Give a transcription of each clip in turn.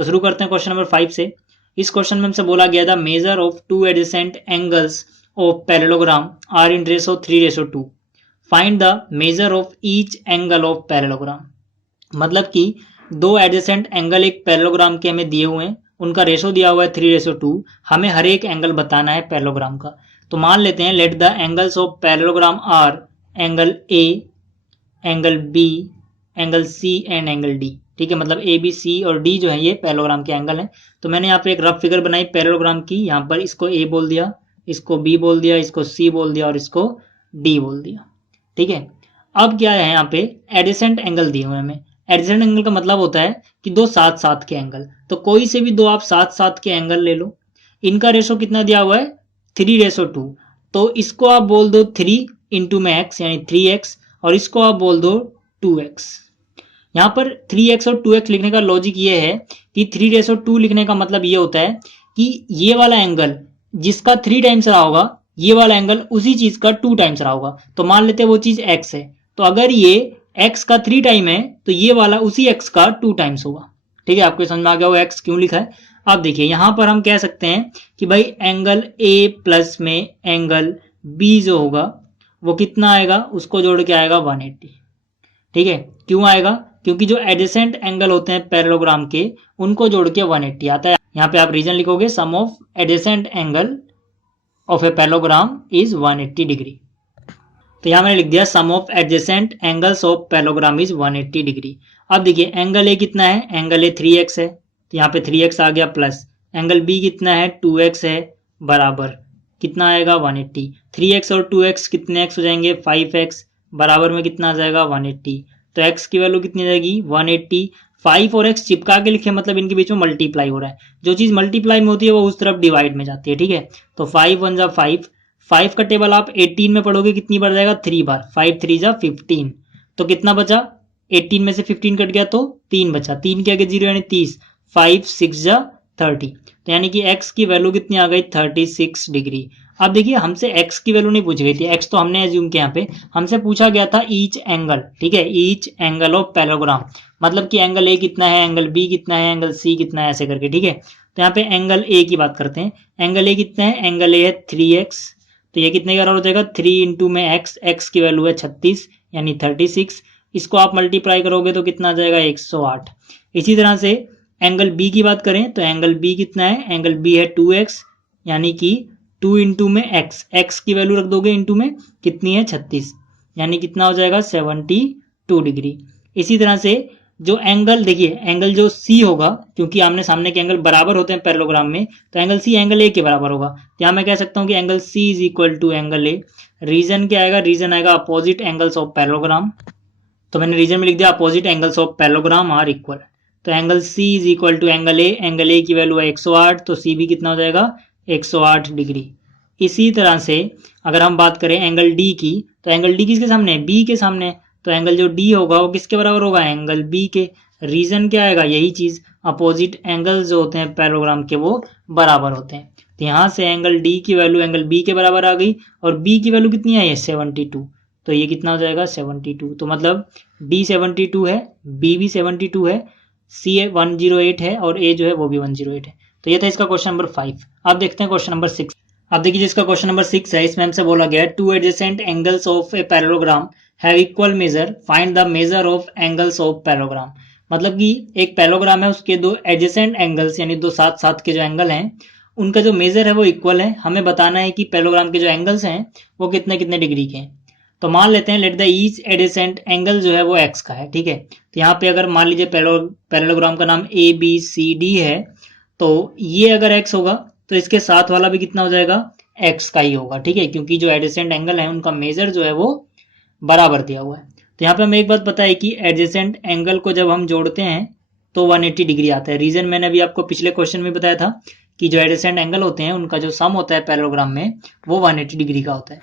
तो शुरू करते हैं क्वेश्चन नंबर 5 से। इस क्वेश्चन में हमसे बोला गया था measure of two adjacent angles of parallelogram are in ratio 3:2। Find the measure of each angle of parallelogram. मतलब कि दो एडजेसेंट एंगल एक पैरेललोग्राम के हमें दिए हुए हैं, उनका रेशो दिया हुआ है 3:2। हमें हर एक एंगल बताना है पैरेललोग्राम का। तो मान लेते हैं let the angles of parallelogram are angle A, angle B, angle C and angle D. ठीक है, मतलब ए बी सी और डी जो है ये पैरेललोग्राम के एंगल हैं। तो मैंने यहाँ पे एक रफ फिगर बनाई पैरेललोग्राम की। यहाँ पर इसको ए बोल दिया, इसको बी बोल दिया, इसको सी बोल दिया और इसको डी बोल दिया। ठीक है, अब क्या है यहाँ पे एडजेसेंट एंगल दिए हुए हमें। एडजेसेंट एंगल का मतलब होता है कि दो साथ साथ के एंगल। तो कोई से भी दो आप साथ साथ के एंगल ले लो, इनका रेशो कितना दिया हुआ है 3:2। तो इसको आप बोल दो 3 इंटू में एक्स यानी 3x, और इसको आप बोल दो 2x। यहाँ पर 3x और 2x लिखने का लॉजिक ये है कि 3:2 लिखने का मतलब ये होता है कि ये वाला एंगल जिसका 3 टाइम्स रहा होगा, ये वाला एंगल उसी चीज का 2 टाइम्स रहा होगा। तो मान लेते हैं वो चीज x है, तो अगर ये x का 3 टाइम है तो ये वाला उसी x का 2 टाइम्स होगा। ठीक है, आपको समझ में आ गया वो x क्यों लिखा है। अब देखिए यहाँ पर हम कह सकते हैं कि भाई एंगल a प्लस में एंगल b जो होगा वो कितना आएगा, उसको जोड़ के आएगा 180। ठीक है, क्यों आएगा, क्योंकि जो एडजेसेंट एंगल होते हैं पैरेललोग्राम के उनको जोड़ के 180 आता है। यहाँ पे आप रीजन लिखोगे sum of adjacent angle of a parallelogram is 180 degree. तो यहाँ मैंने लिख दिया sum of adjacent angles of parallelogram is 180 degree. अब देखिए एंगल ए कितना है, एंगल ए 3x है, तो यहाँ पे 3x आ गया, प्लस एंगल बी कितना है 2x है, बराबर कितना आएगा 180। 3x और 2x कितने x हो जाएंगे 5x, बराबर में कितना आ जाएगा 180। तो x की वैल्यू कितनी जाएगी 180। 5 और x चिपका के लिखे मतलब इनके बीच में मल्टीप्लाई हो रहा है। जो चीज मल्टीप्लाई में होती है वो उस तरफ डिवाइड में जाती है। ठीक है, तो 5 1 जा 5, 5 का टेबल आप 18 में पढ़ोगे कितनी बार जाएगा 3 बार, 5 3 जा 15। तो कितना बचा 18 में से 15 कट गया तो 3 बचा, 3 के आगे 0 यानी 30, 5 6 जा 30। तो यानी कि x की वैल्यू कितनी आ गई 36 डिग्री। अब देखिए हमसे x की वैल्यू नहीं पूछी गई थी, x तो हमने एज्यूम किया, यहाँ पे हमसे पूछा गया था ईच एंगल। ठीक है, ईच एंगल ऑफ पैरेललोग्राम, मतलब कि एंगल ए कितना है, एंगल बी कितना है, एंगल सी कितना है, ऐसे करके। ठीक है, तो यहाँ पे एंगल ए की बात करते हैं। एंगल ए कितना है, एंगल ए है 3x, तो ये कितने का बराबर हो जाएगा 3 इंटू में x की वैल्यू है 36 यानी 36। इसको आप मल्टीप्लाई करोगे तो कितना आ जाएगा 108। इसी तरह से एंगल बी की बात करें तो एंगल बी कितना है, एंगल बी है 2x यानी कि 2 इंटू में x की वैल्यू रख दोगे इंटू में कितनी है 36 यानी कितना हो जाएगा 72 डिग्री। इसी तरह से जो एंगल देखिए एंगल जो C होगा, क्योंकि आमने सामने के एंगल बराबर होते हैं पैरेललोग्राम में, तो एंगल C एंगल A के बराबर होगा। तो यहाँ मैं कह सकता हूँ कि angle C is equal to angle A। Reason क्या आएगा, रीजन आएगा अपोजिट एंगल्स ऑफ पैरेललोग्राम। तो मैंने रीजन में लिख दिया opposite angles of parallelogram are equal. तो angle C is equal to angle A की वैल्यू है 108, तो C भी कितना हो जाएगा 108 डिग्री। इसी तरह से अगर हम बात करें एंगल D की, तो एंगल D किसके सामने है, B के सामने। तो एंगल जो D होगा वो किसके बराबर होगा, एंगल B के। रीजन क्या आएगा, यही चीज अपोजिट एंगल्स जो होते हैं पैरेललोग्राम के वो बराबर होते हैं। तो यहाँ से एंगल D की वैल्यू एंगल B के बराबर आ गई, और B की वैल्यू कितनी है 72, तो ये कितना हो जाएगा 72। तो मतलब D 72 है, B भी 72 है, C 108 है और A जो है वो भी 108 है। तो ये था इसका क्वेश्चन नंबर 5। अब देखते हैं क्वेश्चन नंबर 6। अब देखिए जिसका क्वेश्चन नंबर 6 है इसमें हमसे बोला गया है to adjacent angles of a parallelogram have equal major, find the measure of angles of parallelogram. मतलब कि एक पैरेललोग्राम है, उसके दो एडजेसेंट एंगल्स यानी दो साथ साथ के जो एंगल हैं उनका जो मेजर है वो इक्वल है। हमें बताना है कि पैरेललोग्राम के जो एंगल्स हैं वो कितने कितने डिग्री के हैं। तो मान लेते हैं let the each adjacent angle जो है वो x का है। ठीक है, तो यहाँ पे अगर मान लीजिए पैरेललोग्राम का नाम ABCD है, तो ये अगर x होगा तो इसके साथ वाला भी कितना हो जाएगा x का ही होगा। ठीक है, क्योंकि जो एडजेसेंट एंगल है उनका मेजर जो है वो बराबर दिया हुआ है। तो यहाँ पे हमें एक बात पता है कि एडजेसेंट एंगल को जब हम जोड़ते हैं तो 180 डिग्री आता है। रीजन मैंने अभी आपको पिछले क्वेश्चन में बताया था कि जो एडजेसेंट एंगल होते हैं उनका जो सम होता है पैरेललोग्राम में वो 180 डिग्री का होता है।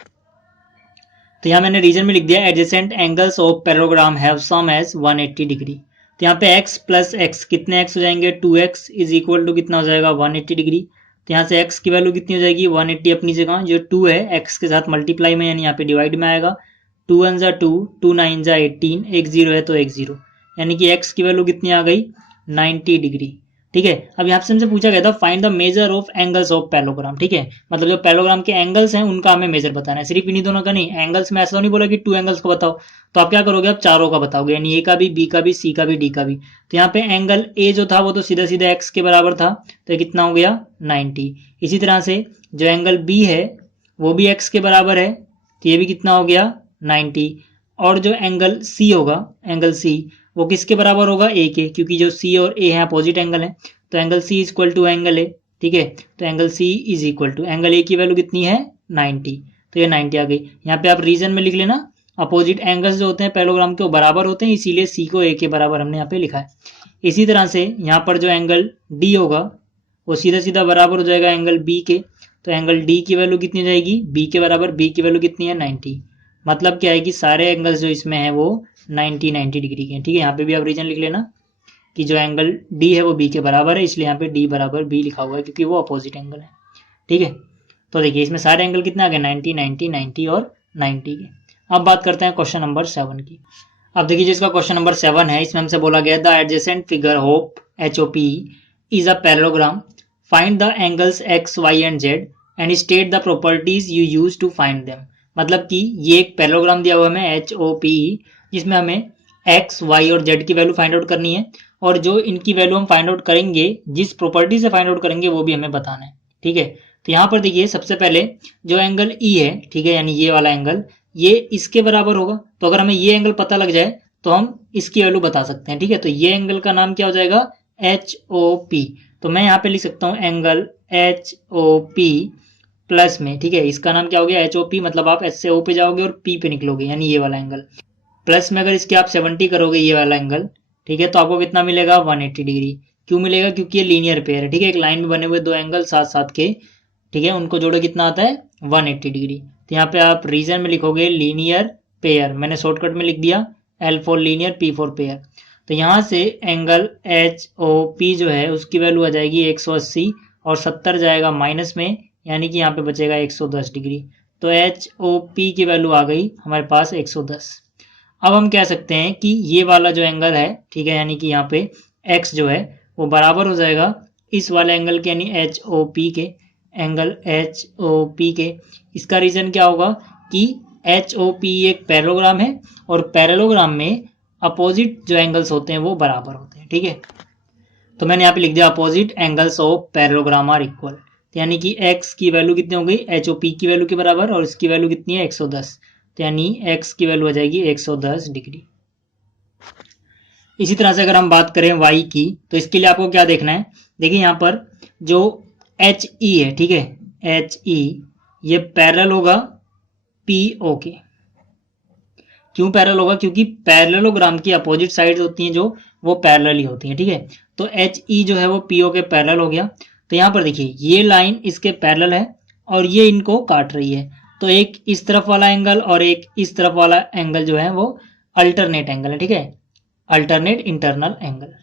तो यहाँ मैंने रीजन में लिख दिया adjacent angles of parallelogram have sum as 180 degree. तो यहाँ पे x प्लस x कितने x हो जाएंगे 2x इज इक्वल टू कितना हो जाएगा 180 डिग्री। तो यहाँ से x की वैल्यू कितनी हो जाएगी 180 अपनी जगह, जो 2 है x के साथ मल्टीप्लाई में यानी यहाँ पे डिवाइड में आएगा। 2 1 जा 2, 2 9 जा 18, एक 0 है तो एक 0, यानी कि x की वैल्यू कितनी आ गई 90 डिग्री। ठीक है। अब यहाँ से हमसे पूछा गया था find the measure of angles of parallelogram, ठीक है, मतलब जो पैरेललोग्राम के एंगल्स हैं उनका हमें मेजर बताना है, सिर्फ इन्हीं दोनों का नहीं, एंगल्स में ऐसा तो नहीं बोला कि 2 एंगल्स का बताओ, तो आप क्या करोगे, आप चारों का बताओगे, यानी ए का भी, बी का भी, सी का भी, डी का भी। तो यहाँ पे एंगल ए जो था वो तो सीधा सीधा एक्स के बराबर था, तो ये कितना हो गया 90। इसी तरह से जो एंगल बी है वो भी एक्स के बराबर है, तो ये भी कितना हो गया 90। और जो एंगल सी होगा, एंगल सी वो किसके बराबर होगा, ए के, क्योंकि जो सी और ए है अपोजिट एंगल है, तो angle C is equal to angle A, ठीक है। तो angle C is equal to angle A की वैल्यू कितनी है 90, तो ये 90 आ गई। यहाँ पे आप रीजन में लिख लेना, अपोजिट एंगल्स जो होते हैं पैरेललोग्राम के वो बराबर होते हैं, इसीलिए सी को ए के बराबर हमने यहाँ पे लिखा है। इसी तरह से यहाँ पर जो एंगल डी होगा वो सीधा सीधा बराबर हो जाएगा एंगल बी के, तो एंगल डी की वैल्यू कितनी हो जाएगी, बी के बराबर, बी की वैल्यू कितनी है 90। मतलब क्या है कि सारे एंगल्स जो इसमें है वो 90 डिग्री के हैं, ठीक है। यहाँ पे भी आप रीजन लिख लेना कि जो एंगल डी है वो बी के बराबर है, इसलिए यहाँ पे डी बराबर बी लिखा हुआ है क्योंकि वो अपोजिट एंगल है, ठीक है। तो देखिए इसमें सारे एंगल कितने आ गए 90 90 90 और 90 के। अब बात करते हैं क्वेश्चन नंबर 7 की। अब देखिए जिसका क्वेश्चन नंबर 7 है, इसमें हमसे बोला गया the adjacent figure of HOP is a parallelogram, find the angles x, y and z and state the properties you use to find them. मतलब कि ये एक पैरेललोग्राम दिया हुआ है HOP, जिसमें हमें x, y और z की वैल्यू फाइंड आउट करनी है, और जो इनकी वैल्यू हम फाइंड आउट करेंगे, जिस प्रॉपर्टी से फाइंड आउट करेंगे वो भी हमें बताना है, ठीक है। तो यहाँ पर देखिए सबसे पहले जो एंगल E है, ठीक है, यानी ये वाला एंगल, ये इसके बराबर होगा, तो अगर हमें ये एंगल पता लग जाए तो हम इसकी वैल्यू बता सकते हैं, ठीक है। तो ये एंगल का नाम क्या हो जाएगा HOP, तो मैं यहाँ पे लिख सकता हूँ एंगल HOP प्लस में, ठीक है, इसका नाम क्या हो गया HOP, मतलब आप H से O पे जाओगे और P पे निकलोगे, यानी ये वाला एंगल, प्लस में अगर इसके आप 70 करोगे ये वाला एंगल, ठीक है, तो आपको कितना मिलेगा 180 डिग्री। क्यों मिलेगा, क्योंकि ये लीनियर पेयर है, ठीक है, एक लाइन में बने हुए दो एंगल साथ साथ के, ठीक है, उनको जोड़ो कितना आता है 180 डिग्री। तो यहाँ पे आप रीजन में लिखोगे लीनियर पेयर, मैंने शॉर्टकट में लिख दिया L for linear, P for pair. तो यहाँ से एंगल HOP जो है उसकी वैल्यू आ जाएगी 180 और 70 जाएगा माइनस में, यानी कि यहाँ पे बचेगा 110 डिग्री। तो HOP की वैल्यू आ गई हमारे पास 110। अब हम कह सकते हैं कि ये वाला जो एंगल है, ठीक है, यानी कि यहाँ पे x जो है वो बराबर हो जाएगा इस वाले एंगल के, यानी HOP के, एंगल HOP के। इसका रीजन क्या होगा कि HOP एक पैरेललोग्राम है और पैरेललोग्राम में अपोजिट जो एंगल्स होते हैं वो बराबर होते हैं, ठीक है। तो मैंने यहाँ पे लिख दिया opposite angles of parallelogram are equal, यानी कि x की वैल्यू कितनी हो गई HOP की वैल्यू के बराबर, और इसकी वैल्यू कितनी है 110, तो यानी x की वैल्यू आ जाएगी 110 डिग्री। इसी तरह से अगर हम बात करें y की, तो इसके लिए आपको क्या देखना है, देखिए यहाँ पर जो HE है, ठीक है, HE ये पैरेलल होगा PO के। क्यों पैरेलल होगा, क्योंकि पैरेललोग्राम की अपोजिट साइड्स होती हैं जो वो पैरेलल ही होती हैं, ठीक है। तो HE जो है वो PO के पैरेलल हो गया। तो यहाँ पर देखिए ये लाइन इसके पैरेलल है और ये इनको काट रही है, तो एक इस तरफ वाला एंगल और एक इस तरफ वाला एंगल जो है वो अल्टरनेट एंगल है, ठीक है, अल्टरनेट इंटरनल एंगल।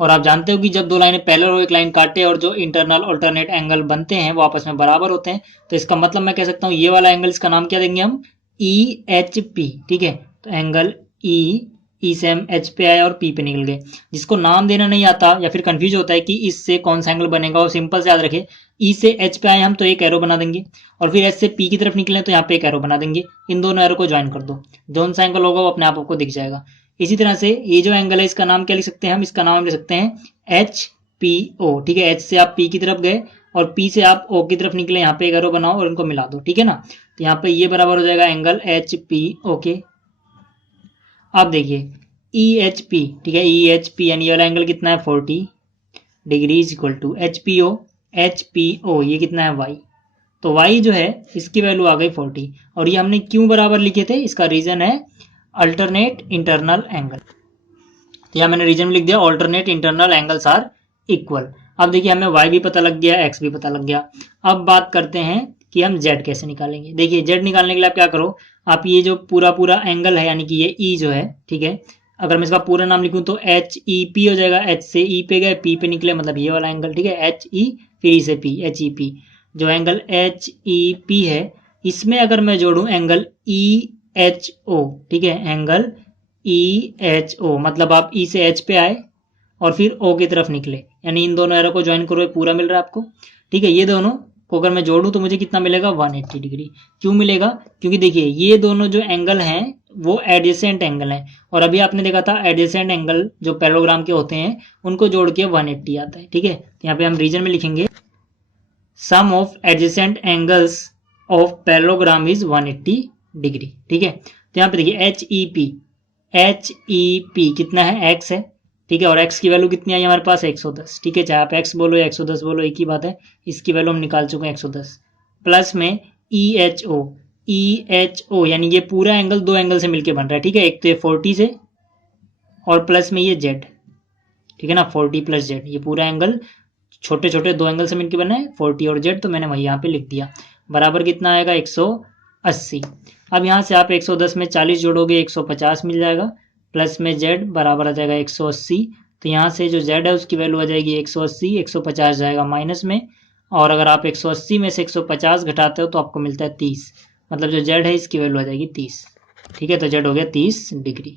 और आप जानते हो कि जब दो लाइनें पैरेलल हो, एक लाइन काटे और जो इंटरनल अल्टरनेट एंगल बनते हैं वो आपस में बराबर होते हैं, तो इसका मतलब मैं कह सकता हूँ ये वाला एंगल, इसका नाम क्या देंगे हम EHP, ठीक है। तो एंगल E से हम H पे आए और P पे निकल गए। जिसको नाम देना नहीं आता या फिर कंफ्यूज होता है कि इससे कौन सा एंगल बनेगा, और सिंपल से याद रखे E से H पे आए हम तो एक एरो बना देंगे, और फिर H से P की तरफ निकले तो यहाँ पे एक एरो बना देंगे, इन दोनों एरो को ज्वाइन कर दो, जो सा एंगल होगा वो अपने आप आपको दिख जाएगा। इसी तरह से ये जो एंगल है इसका नाम क्या लिख सकते हैं हम, इसका नाम लिख सकते हैं HPO, ठीक है। H से आप P की तरफ गए और P से आप O की तरफ निकले, यहाँ पे एक एरो बनाओ और इनको मिला दो, ठीक है ना। तो यहाँ पे ये बराबर हो जाएगा एंगल HPO के। अब देखिए EHP, ठीक है, EHP यानी ये वाला एंगल कितना है 40 degree is equal to HPO ये कितना है y, तो y जो है इसकी वैल्यू आ गई 40, और ये हमने क्यों बराबर लिखे थे, इसका रीजन है अल्टरनेट इंटरनल एंगल। तो यहाँ मैंने रीजन में लिख दिया alternate internal angles are equal. अब देखिए हमें y भी पता लग गया, x भी पता लग गया। अब बात करते हैं कि हम z कैसे निकालेंगे। देखिए z निकालने के लिए आप क्या करो, आप ये जो पूरा पूरा एंगल है यानी कि ये E जो है, ठीक है, अगर मैं इसका पूरा नाम लिखूं तो HEP हो जाएगा, H से E पे गए P पे निकले, मतलब ये वाला एंगल, ठीक है, HE फिर E से P, HEP। जो एंगल HEP है इसमें अगर मैं जोड़ूं एंगल EHO, ठीक है, एंगल EHO, मतलब आप E से H पे आए और फिर O की तरफ निकले, यानी इन दोनों एरो को ज्वाइन करो, पूरा मिल रहा है आपको। ठीक है, ये दोनों को अगर मैं जोड़ूं तो मुझे कितना मिलेगा 180 डिग्री। क्यों मिलेगा? क्योंकि देखिए ये दोनों जो एंगल हैं वो एडजेसेंट एंगल हैं, और अभी आपने देखा था एडजेसेंट एंगल जो पैरेललोग्राम के होते हैं उनको जोड़ के 180 आता है। ठीक है, तो यहाँ पे हम रीजन में लिखेंगे sum of adjacent angles of parallelogram is 180 degree. ठीक है, तो यहाँ पे देखिए एच ई पी कितना है? x है। ठीक है, और x की वैल्यू कितनी आई हमारे पास? 110। ठीक है, चाहे आप x बोलो या 110 बोलो एक ही बात है, इसकी वैल्यू हम निकाल चुके हैं 110। प्लस में ई एच ओ यानी ये पूरा एंगल दो एंगल से मिलकर बन रहा है। ठीक है, एक तो ये 40 से और प्लस में ये z। ठीक है ना, 40 प्लस z, ये पूरा एंगल छोटे छोटे दो एंगल से मिलकर बना है 40 और z, तो मैंने वही यहाँ पे लिख दिया। बराबर कितना आएगा? 180। अब यहाँ से आप 110 में 40 जोड़ोगे 150 मिल जाएगा, प्लस में z बराबर आ जाएगा 180। तो यहाँ से जो z है उसकी वैल्यू आ जाएगी 180, 150 जाएगा माइनस में, और अगर आप 180 में से 150 घटाते हो तो आपको मिलता है 30, मतलब जो z है इसकी वैल्यू आ जाएगी 30। ठीक है, तो z हो गया 30 डिग्री।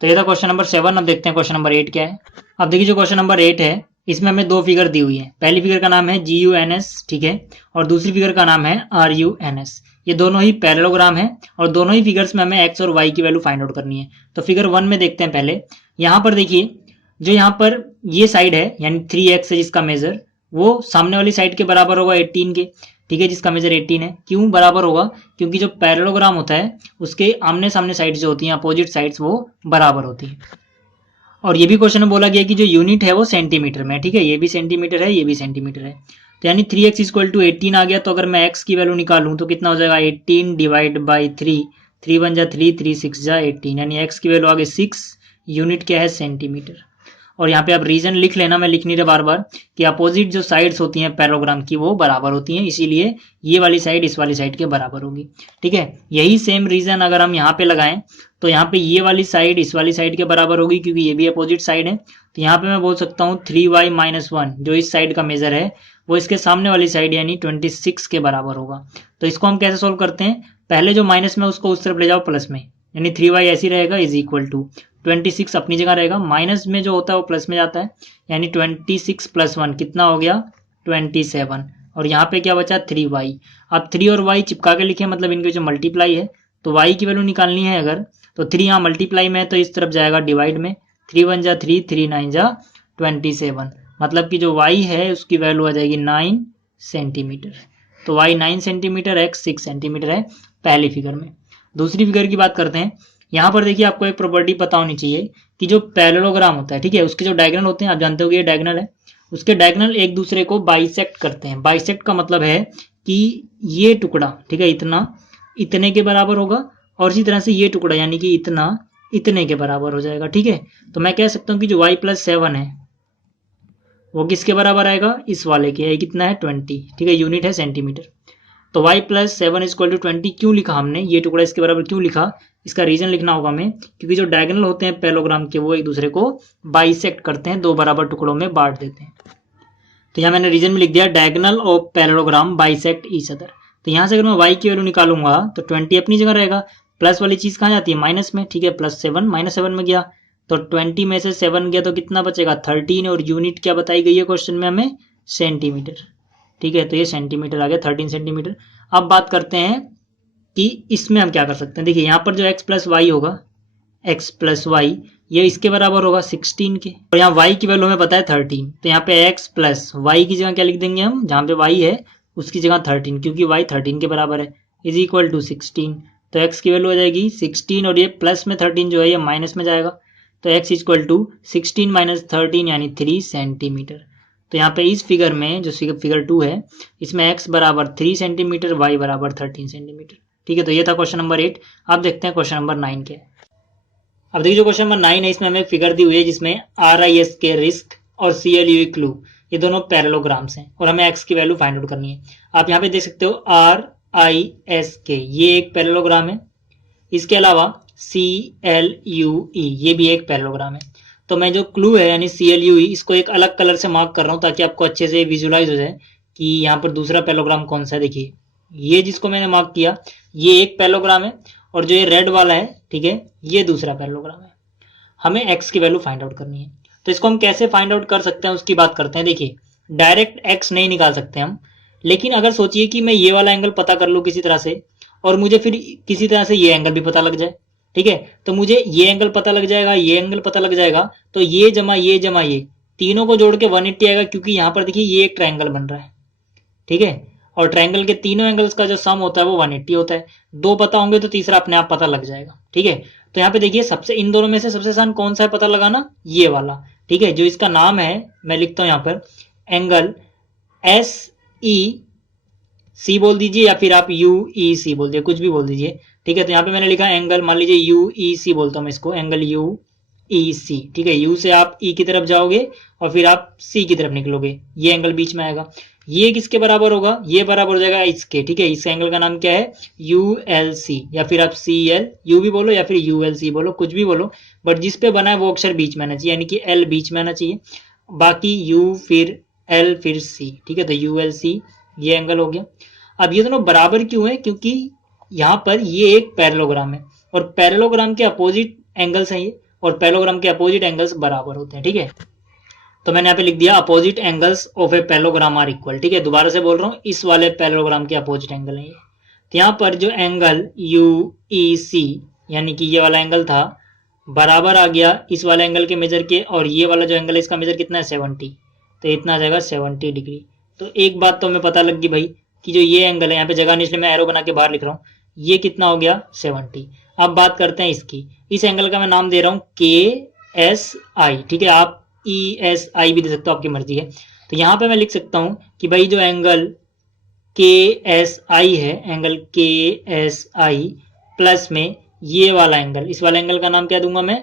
तो ये था क्वेश्चन नंबर 7। अब देखते हैं क्वेश्चन नंबर 8 क्या है। अब देखिए जो क्वेश्चन नंबर 8 है इसमें हमें दो फिगर दी हुई है। पहली फिगर का नाम है GUNS, ठीक है, और दूसरी फिगर का नाम है RUNS। ये दोनों ही पैरेललोग्राम है और दोनों ही फिगर्स में हमें x और y की वैल्यू फाइंड आउट करनी है। तो फिगर 1 में देखते हैं पहले। यहाँ पर देखिए जो यहाँ पर ये साइड है यानी 3x है जिसका मेजर, वो सामने वाली साइड के बराबर होगा 18 के। ठीक है, जिसका मेजर 18 है। क्यों बराबर होगा? क्योंकि जो पैरेललोग्राम होता है उसके आमने सामने साइड जो होती हैं, अपोजिट साइड्स, वो बराबर होती है। और ये भी क्वेश्चन में बोला गया कि जो यूनिट है वो सेंटीमीटर में। ठीक है, ये भी सेंटीमीटर है, ये भी सेंटीमीटर है। तो यानी 3x इक्वल टू 18 आ गया। तो अगर मैं x की वैल्यू निकालूं तो कितना हो जाएगा? 18 डिवाइड बाई 3, 3 1 जा 3, 3 6 जा 18, यानी x की वैल्यू आ गई 6। यूनिट क्या है? सेंटीमीटर। और यहाँ पे आप रीजन लिख लेना, मैं लिख नहीं रहा बार बार, कि अपोजिट जो साइड्स होती हैं पैरेललोग्राम की वो बराबर होती हैं, इसीलिए ये वाली साइड इस वाली साइड के बराबर होगी। ठीक है, यही सेम रीजन अगर हम यहाँ पे लगाएं तो यहाँ पे ये वाली साइड इस वाली साइड के बराबर होगी, क्योंकि ये भी अपोजिट साइड है। तो यहाँ पे मैं बोल सकता हूँ 3y माइनस 1 जो इस साइड का मेजर है वो इसके सामने वाली साइड यानी 26 के बराबर होगा। तो इसको हम कैसे सोल्व करते हैं? पहले जो माइनस में उसको उस तरफ ले जाओ प्लस में, यानी 3y ऐसी रहेगा इज इक्वल टू 26 अपनी जगह रहेगा, माइनस में जो होता है वो प्लस में जाता है, यानी 26 प्लस 1 कितना हो गया? 27। और यहाँ पे क्या बचा? 3y। अब 3 और y चिपका के लिखे, मतलब इनके जो मल्टीप्लाई है, तो y की वैल्यू निकालनी है अगर, तो 3 यहाँ मल्टीप्लाई में है तो इस तरफ जाएगा डिवाइड में, 3 1 जा 3, 3 9 जा 27, मतलब कि जो y है उसकी वैल्यू आ जाएगी 9 सेंटीमीटर। तो y 9 सेंटीमीटर, x 6 सेंटीमीटर है पहली फिगर में। दूसरी फिगर की बात करते हैं। यहाँ पर देखिए आपको एक प्रॉपर्टी पता होनी चाहिए कि जो पैरेललोग्राम होता है, ठीक है, उसके जो डायगोनल होते हैं, आप जानते हो कि ये डायगोनल है, उसके डायगोनल एक दूसरे को बाइसेक्ट करते हैं। बाइसेक्ट का मतलब है कि ये टुकड़ा, ठीक है, इतना इतने के बराबर होगा, और इसी तरह से ये टुकड़ा यानी कि इतना इतने के बराबर हो जाएगा। ठीक है, तो मैं कह सकता हूँ कि जो y प्लस 7 है वो किसके बराबर आएगा? इस वाले के। ये कितना है? 20। ठीक है, यूनिट है सेंटीमीटर। तो y प्लस 7 इक्वल टू 20 क्यों लिखा हमने? ये टुकड़ा इसके बराबर क्यों लिखा? इसका रीजन लिखना होगा हमें, क्योंकि जो डायगोनल होते हैं पैरेललोग्राम के वो एक दूसरे को बाइसेक्ट करते हैं, दो बराबर टुकड़ों में बांट देते हैं। तो यहाँ मैंने रीजन में लिख दिया diagonal of parallelogram bisect each other. तो यहाँ से अगर मैं y की वैल्यू निकालूंगा तो 20 अपनी जगह रहेगा, प्लस वाली चीज कहाँ जाती है? माइनस में। ठीक है, प्लस 7 माइनस 7 में गया, तो 20 में से 7 गया तो कितना बचेगा? 13, और यूनिट क्या बताई गई है क्वेश्चन में हमें? सेंटीमीटर। ठीक है, तो ये सेंटीमीटर आ गया, 13 सेंटीमीटर। अब बात करते हैं कि इसमें हम क्या कर सकते हैं। देखिए यहाँ पर जो x प्लस वाई होगा, x प्लस वाई, ये इसके बराबर होगा 16 के, और यहाँ y की वैल्यू हमें पता है 13, तो यहाँ पे x प्लस वाई की जगह क्या लिख देंगे हम? जहाँ पे y है उसकी जगह 13, क्योंकि y 13 के बराबर है, इज इक्वल टू 16। तो x की वैल्यू हो जाएगी 16, और ये प्लस में 13 जो है ये माइनस में जाएगा, तो x इक्वल टू 16 माइनस 13 यानी 3 सेंटीमीटर। तो यहाँ पे इस फिगर में जो फिगर 2 है इसमें x बराबर 3 सेंटीमीटर, y बराबर 13 सेंटीमीटर। ठीक है, तो ये था क्वेश्चन नंबर 8। अब देखते हैं क्वेश्चन नंबर 9 क्या है। अब देखिए जो क्वेश्चन नंबर 9 है इसमें हमें एक फिगर दी हुई है जिसमें RIS के रिस्क और CLUE क्लू ये दोनों पैरेललोग्राम्स हैं, और हमें x की वैल्यू फाइंड आउट करनी है। आप यहाँ पे देख सकते हो RIS के ये एक पैरेललोग्राम है, इसके अलावा CLUE ये भी एक पैरेललोग्राम है। तो मैं जो क्लू है यानी CLUE इसको एक अलग कलर से मार्क कर रहा हूँ ताकि आपको अच्छे से विजुलाइज हो जाए कि यहाँ पर दूसरा पैरेललोग्राम कौन सा है। देखिए ये जिसको मैंने मार्क किया ये एक पैरेललोग्राम है, और जो ये रेड वाला है, ठीक है, ये दूसरा पैरेललोग्राम है। हमें x की वैल्यू फाइंड आउट करनी है। तो इसको हम कैसे फाइंड आउट कर सकते हैं उसकी बात करते हैं। देखिए डायरेक्ट एक्स नहीं निकाल सकते हम, लेकिन अगर सोचिए कि मैं ये वाला एंगल पता कर लूँ किसी तरह से, और मुझे फिर किसी तरह से ये एंगल भी पता लग जाए, ठीक है, तो मुझे ये एंगल पता लग जाएगा, ये एंगल पता लग जाएगा, तो ये जमा ये तीनों को जोड़ के 180 आएगा, क्योंकि यहाँ पर देखिए ये एक ट्रायंगल बन रहा है, ठीक है, और ट्रायंगल के तीनों एंगल्स का जो सम होता है वो 180 होता है। दो पता होंगे तो तीसरा अपने आप पता लग जाएगा, ठीक है। तो यहाँ पे देखिए सबसे इन दोनों में से सबसे आसान कौन सा है पता लगाना, ये वाला, ठीक है, जो इसका नाम है, मैं लिखता हूं यहाँ पर एंगल एस ई सी बोल दीजिए, या फिर आप यू ई सी बोल दीजिए, कुछ भी बोल दीजिए, ठीक है। तो यहाँ पे मैंने लिखा एंगल, मान लीजिए यू ई सी बोलता हूँ मैं इसको, एंगल यू ई सी, ठीक है। यू से आप ई की तरफ जाओगे और फिर आप सी की तरफ निकलोगे, ये एंगल बीच में आएगा। ये किसके बराबर होगा, ये बराबर हो जाएगा इसके, ठीक है। इस एंगल का नाम क्या है, यू एल सी, या फिर आप सी एल, यू भी बोलो या फिर यू एल सी बोलो, कुछ भी बोलो, बट जिस पे बना है वो अक्षर बीच में आना चाहिए, यानी कि एल बीच में आना चाहिए, बाकी यू फिर एल फिर सी, ठीक है। तो यू एल सी ये एंगल हो गया। अब ये दोनों बराबर क्यों है, क्योंकि यहाँ पर ये एक पैरेललोग्राम है, और पैरेललोग्राम के अपोजिट एंगल्स हैं ये, और पैरेललोग्राम के अपोजिट एंगल्स बराबर होते हैं, ठीक है। तो मैंने यहाँ पे लिख दिया opposite angles of a parallelogram are equal, ठीक है। दोबारा से बोल रहा हूँ, इस वाले पैरेललोग्राम के अपोजिट एंगल है ये। तो यहाँ पर जो एंगल यू ई सी यानी कि ये वाला एंगल था, बराबर आ गया इस वाले एंगल के मेजर के, और ये वाला जो एंगल है इसका मेजर कितना है 70, तो इतना आ जाएगा 70 डिग्री। तो एक बात तो हमें पता लग गई भाई कि जो ये एंगल है, यहाँ पे जगह नहीं इसलिए मैं एरो बना के बाहर लिख रहा हूँ, ये कितना हो गया 70। अब बात करते हैं इसकी, इस एंगल का मैं नाम दे रहा हूँ के एस आई, ठीक है। आप ई एस आई भी दे सकते हो, आपकी मर्जी है। तो यहाँ पे मैं लिख सकता हूँ कि भाई जो एंगल के एस आई है, एंगल के एस आई प्लस में ये वाला एंगल, इस वाला एंगल का नाम क्या दूंगा मैं,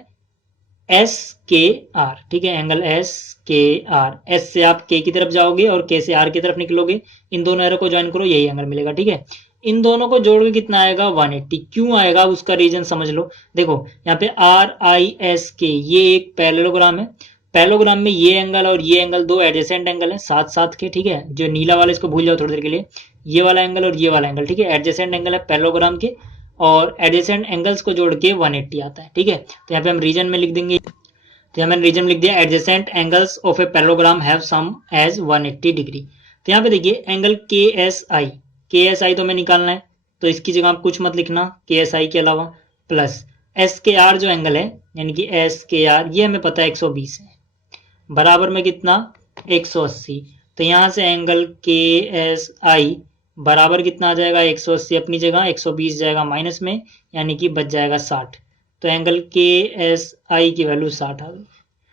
एस के आर, ठीक है। एंगल एस के आर, एस से आप के की तरफ जाओगे और के से आर की तरफ निकलोगे, इन दोनों एरो को ज्वाइन करो, यही एंगल मिलेगा, ठीक है। इन दोनों को जोड़ के कितना आएगा 180। क्यों आएगा उसका रीजन समझ लो। देखो यहाँ पे आर आई एस के, ये एक पैरेललोग्राम है, पैरेललोग्राम में ये एंगल और ये एंगल दो एडजेसेंट एंगल है साथ साथ के, ठीक है। जो नीला वाला इसको भूल जाओ थोड़ी देर के लिए, ये वाला एंगल और ये वाला एंगल, ठीक है, एडजेसेंट एंगल है पैरेललोग्राम के, और एडजेसेंट एंगल्स को जोड़ के 180 आता है, ठीक है। तो यहाँ पे हम रीजन में लिख देंगे, तो यहाँ मैंने रीजन में लिख दिया adjacent angles of a parallelogram have sum as 180 degree. तो यहाँ पे देखिए एंगल के एस आई तो हमें निकालना है, तो इसकी जगह आप कुछ मत लिखना के एस आई के अलावा, प्लस एस के आर जो एंगल है यानी कि एस के आर, ये हमें पता है 120 है, बराबर में कितना 180। तो यहाँ से एंगल के एस आई बराबर कितना आ जाएगा 180 अपनी जगह, 120 जाएगा माइनस में, यानी कि बच जाएगा 60। तो एंगल के एस आई की वैल्यू 60 आ गई,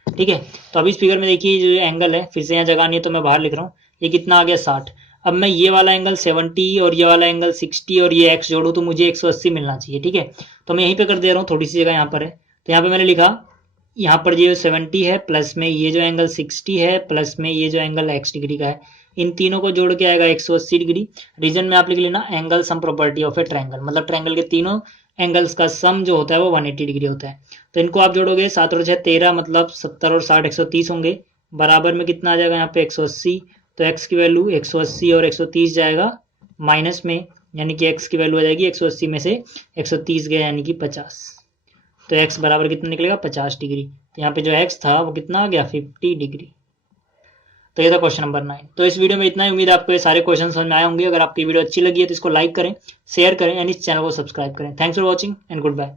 ठीक है। तो अब इस फिगर में देखिए जो एंगल है, फिर से यहाँ जगह नहीं है तो मैं बाहर लिख रहा हूँ, ये कितना आ गया 60। अब मैं ये वाला एंगल 70 और ये वाला एंगल 60 और ये x जोड़ू तो मुझे 180 मिलना चाहिए, ठीक है। तो मैं यहीं पे कर दे रहा हूँ, थोड़ी सी जगह यहाँ पर है, तो यहाँ पे मैंने लिखा, यहाँ पर ये 70 है प्लस में ये जो एंगल 60 है प्लस में ये जो एंगल x डिग्री का है, इन तीनों को जोड़ के आएगा 180 डिग्री। रीजन में आप लिख लेना angle sum property of A triangle, मतलब ट्रायंगल के तीनों एंगल्स का सम जो होता है वो 180 डिग्री होता है। तो इनको आप जोड़ोगे 7 और 6 13, मतलब 70 और 60 130 होंगे, बराबर में कितना आ जाएगा यहाँ पे 180। तो x की वैल्यू 180 और 130 जाएगा माइनस में, यानी कि x की वैल्यू आ जाएगी 180 में से 130 गया यानी कि 50। तो x बराबर कितना निकलेगा 50 डिग्री। तो यहाँ पे जो x था वो कितना आ गया 50 डिग्री। तो ये था क्वेश्चन नंबर 9। तो इस वीडियो में इतना ही, उम्मीद है आपको ये सारे क्वेश्चन समझ में आए होंगे। अगर आपकी वीडियो अच्छी लगी है तो इसको लाइक करें, शेयर करें एंड इस चैनल को सब्सक्राइब करें। Thanks for watching and good bye.